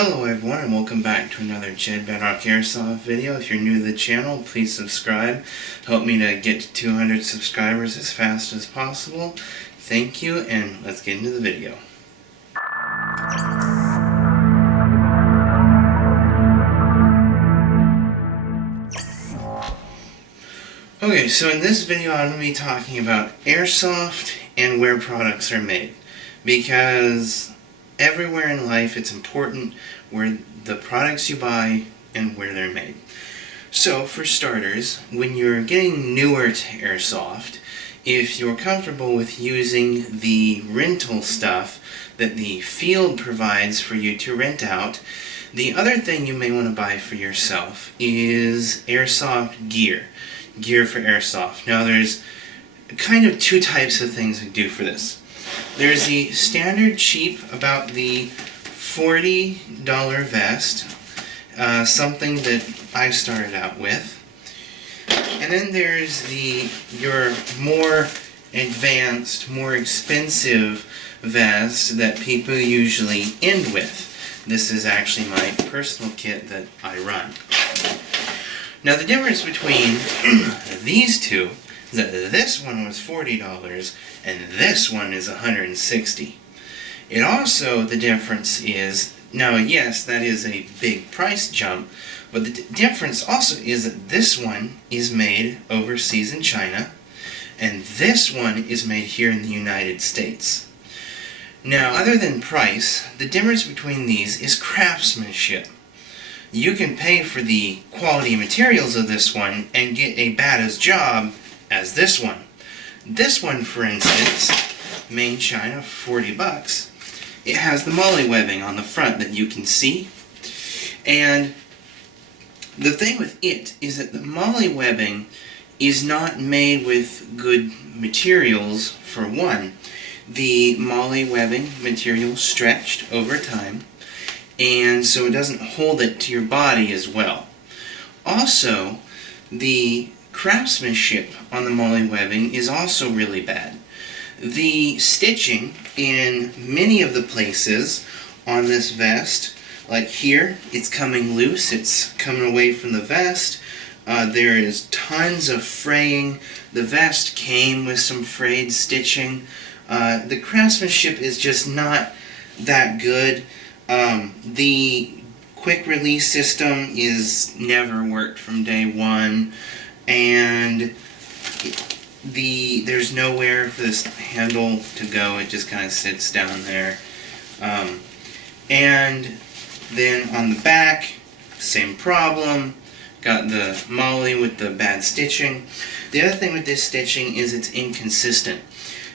Hello everyone and welcome back to another JedBedrock Airsoft video. If you're new to the channel, please subscribe. Help me to get to 200 subscribers as fast as possible. Thank you, and let's get into the video. Okay, so in this video I'm going to be talking about Airsoft and where products are made. Because everywhere in life it's important where the products you buy and where they're made. So for starters, when you're getting newer to Airsoft, if you're comfortable with using the rental stuff that the field provides for you to rent out, the other thing you may want to buy for yourself is Airsoft gear. Gear for Airsoft. Now there's kind of two types of things we do for this. There's the standard cheap, about the $40 vest, something that I started out with. And then there's your more advanced, more expensive vest that people usually end with. This is actually my personal kit that I run. Now the difference between these two is that this one was $40 and this one is $160. It also, the difference is, now yes, that is a big price jump, but the difference also is that this one is made overseas in China and this one is made here in the United States. Now, other than price, the difference between these is craftsmanship. You can pay for the quality materials of this one and get a bad as job as this one. This one, for instance, made in China for $40. It has the molly webbing on the front that you can see. And the thing with it is that the molly webbing is not made with good materials, for one. The molly webbing material stretched over time, and so it doesn't hold it to your body as well. Also, the craftsmanship on the molly webbing is also really bad. The stitching in many of the places on this vest, like here, it's coming loose, it's coming away from the vest. There is tons of fraying. The vest came with some frayed stitching. The craftsmanship is just not that good. The quick release system is never worked from day one, and there's nowhere for this handle to go. It just kind of sits down there. And then on the back, same problem. Got the molly with the bad stitching. The other thing with this stitching is it's inconsistent.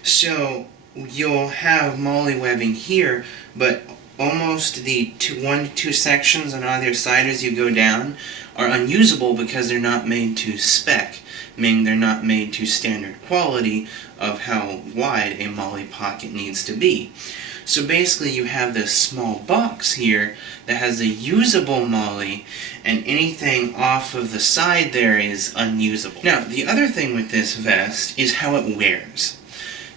So you'll have molly webbing here, but almost the one to two sections on either side as you go down are unusable because they're not made to spec, meaning they're not made to standard quality of how wide a molly pocket needs to be. So basically you have this small box here that has a usable molly, and anything off of the side there is unusable. Now, the other thing with this vest is how it wears.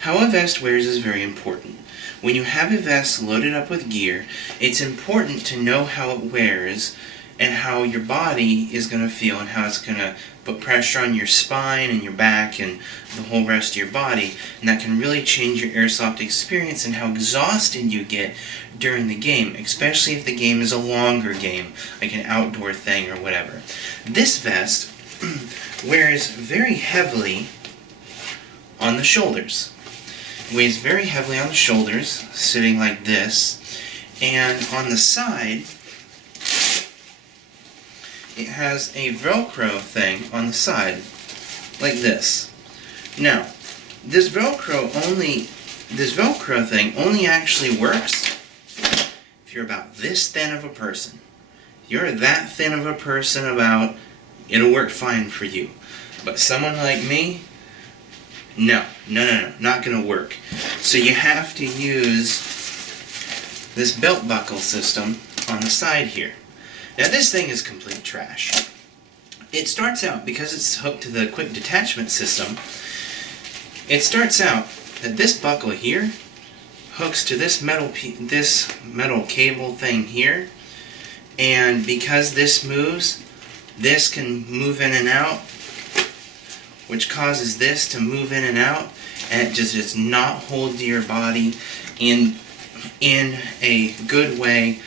How a vest wears is very important. When you have a vest loaded up with gear, it's important to know how it wears and how your body is going to feel and how it's going to put pressure on your spine and your back and the whole rest of your body. And that can really change your airsoft experience and how exhausted you get during the game, especially if the game is a longer game, like an outdoor thing or whatever. This vest wears very heavily on the shoulders. Weighs very heavily on the shoulders, sitting like this, and on the side it has a Velcro thing on the side, like this. Now, this Velcro thing only actually works if you're about this thin of a person. If you're that thin of a person, it'll work fine for you. But someone like me, no, not gonna work. So you have to use this belt buckle system on the side here. Now this thing is complete trash. It starts out, because it's hooked to the quick detachment system, it starts out that this buckle here hooks to this metal cable thing here, And because this moves, this can move in and out, which causes this to move in and out, and it just does not hold to your body in a good way,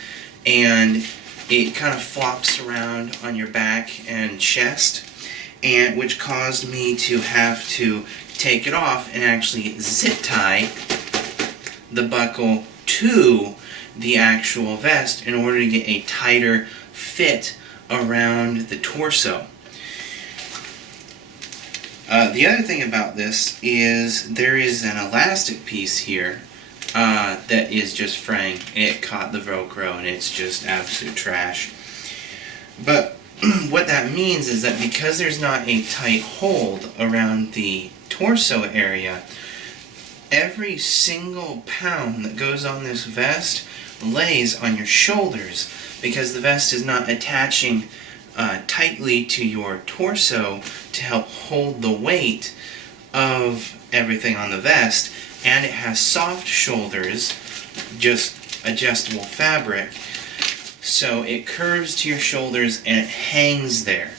and it kind of flops around on your back and chest, and which caused me to have to take it off and actually zip tie the buckle to the actual vest in order to get a tighter fit around the torso. The other thing about this is there is an elastic piece here that is just fraying. It caught the Velcro and it's just absolute trash. But what that means is that because there's not a tight hold around the torso area, every single pound that goes on this vest lays on your shoulders because the vest is not attaching tightly to your torso to help hold the weight of everything on the vest, and it has soft shoulders, just adjustable fabric, so it curves to your shoulders and it hangs there.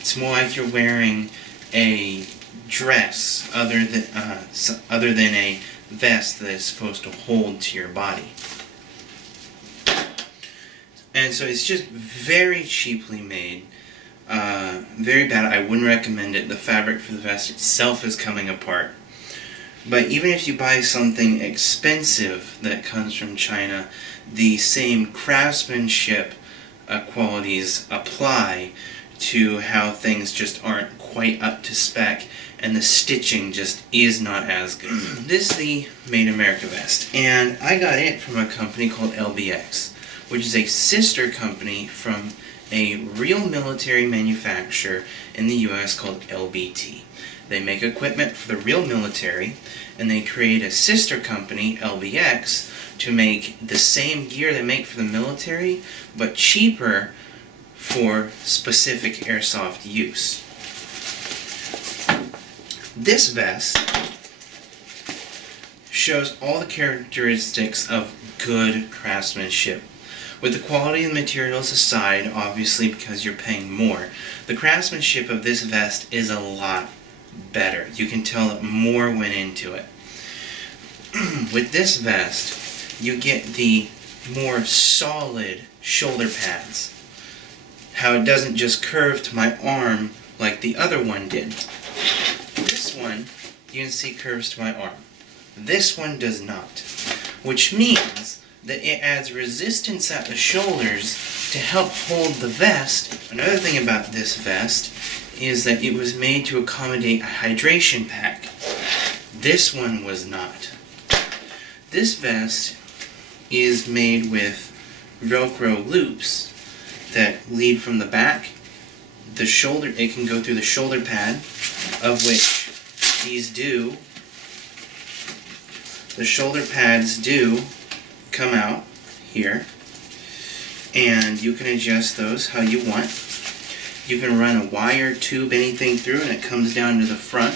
It's more like you're wearing a dress other than a vest that is supposed to hold to your body. And so it's just very cheaply made, very bad. I wouldn't recommend it. The fabric for the vest itself is coming apart. But even if you buy something expensive that comes from China, the same craftsmanship qualities apply to how things just aren't quite up to spec, and the stitching just is not as good. This is the Made in America vest, and I got it from a company called LBX, which is a sister company from a real military manufacturer in the US called LBT. They make equipment for the real military, and they create a sister company, LBX, to make the same gear they make for the military, but cheaper for specific airsoft use. This vest shows all the characteristics of good craftsmanship. With the quality of the materials aside, obviously because you're paying more, the craftsmanship of this vest is a lot better. You can tell that more went into it. With this vest, you get the more solid shoulder pads. How it doesn't just curve to my arm like the other one did. This one, you can see curves to my arm. This one does not. Which means that it adds resistance at the shoulders to help hold the vest. Another thing about this vest is that it was made to accommodate a hydration pack. This one was not. This vest is made with Velcro loops that lead from the back. The shoulder, it can go through the shoulder pad, of which these do. The shoulder pads do come out here, and you can adjust those how you want. You can run a wire, tube, anything through, and it comes down to the front.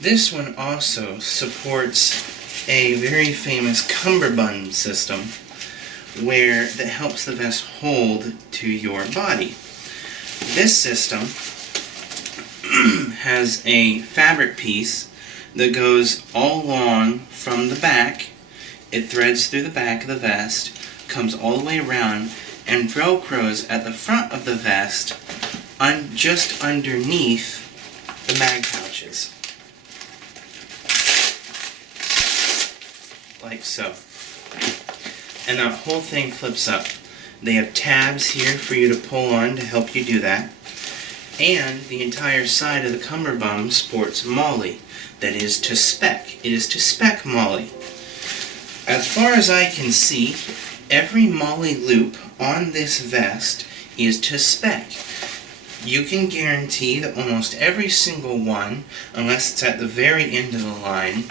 This one also supports a very famous cummerbund system that helps the vest hold to your body. This system has a fabric piece that goes all along from the back. It threads through the back of the vest, comes all the way around, and Velcros at the front of the vest just underneath the mag pouches. Like so. And that whole thing flips up. They have tabs here for you to pull on to help you do that. And the entire side of the cummerbund sports MOLLE that is to spec. It is to spec MOLLE. As far as I can see, every MOLLE loop on this vest is to spec. You can guarantee that almost every single one, unless it's at the very end of the line,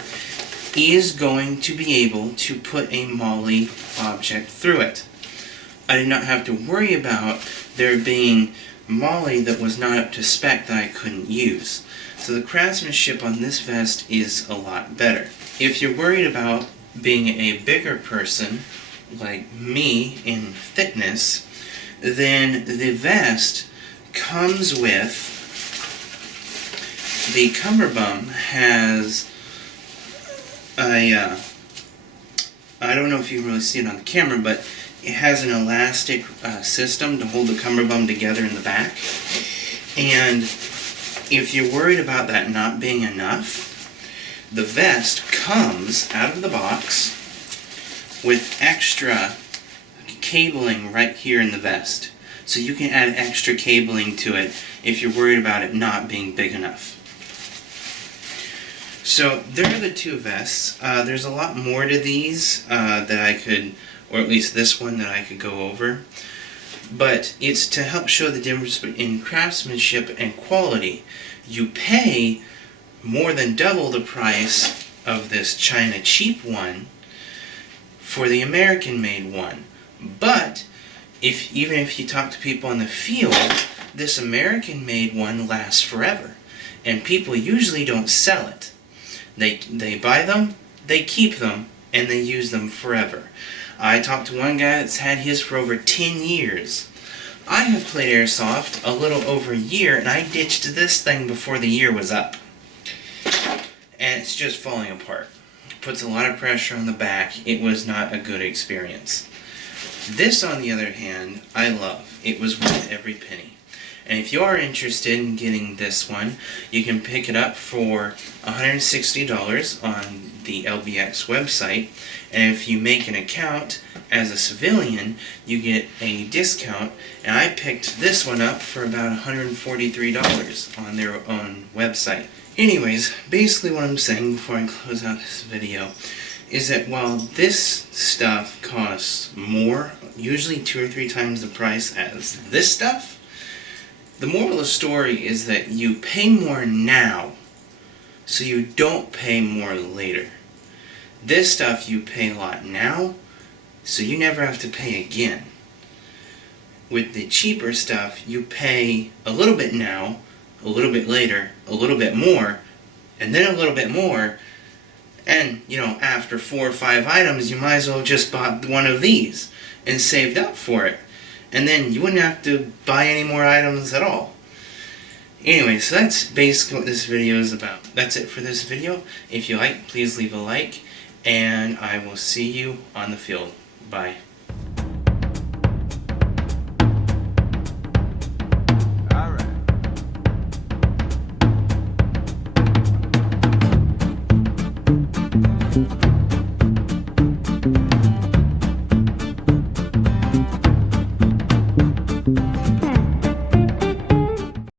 is going to be able to put a MOLLE object through it. I did not have to worry about there being MOLLE that was not up to spec that I couldn't use. So the craftsmanship on this vest is a lot better. If you're worried about being a bigger person, like me in fitness, then the vest comes with, the cummerbund has a, I don't know if you can really see it on the camera, but it has an elastic system to hold the cummerbund together in the back. And if you're worried about that not being enough, the vest comes out of the box with extra cabling right here in the vest. So you can add extra cabling to it if you're worried about it not being big enough. So there are the two vests. There's a lot more to these that I could, or at least this one that I could go over. But it's to help show the difference in craftsmanship and quality. You pay more than double the price of this China cheap one for the American made one. But even if you talk to people in the field, this American made one lasts forever. And people usually don't sell it. They buy them, they keep them, and they use them forever. I talked to one guy that's had his for over 10 years. I have played Airsoft a little over a year, and I ditched this thing before the year was up. And it's just falling apart. It puts a lot of pressure on the back. It was not a good experience. This, on the other hand, I love. It was worth every penny. And if you are interested in getting this one, you can pick it up for $160 on the LBX website. And if you make an account as a civilian, you get a discount. And I picked this one up for about $143 on their own website. Anyways, basically what I'm saying before I close out this video is that while this stuff costs more, usually 2 or 3 times the price as this stuff, the moral of the story is that you pay more now, so you don't pay more later. This stuff you pay a lot now, so you never have to pay again. With the cheaper stuff, you pay a little bit now, a little bit later, a little bit more, and then a little bit more, and, after 4 or 5 items, you might as well have just bought one of these and saved up for it. And then you wouldn't have to buy any more items at all. Anyway, so that's basically what this video is about. That's it for this video. If you like, please leave a like, and I will see you on the field. Bye. All right.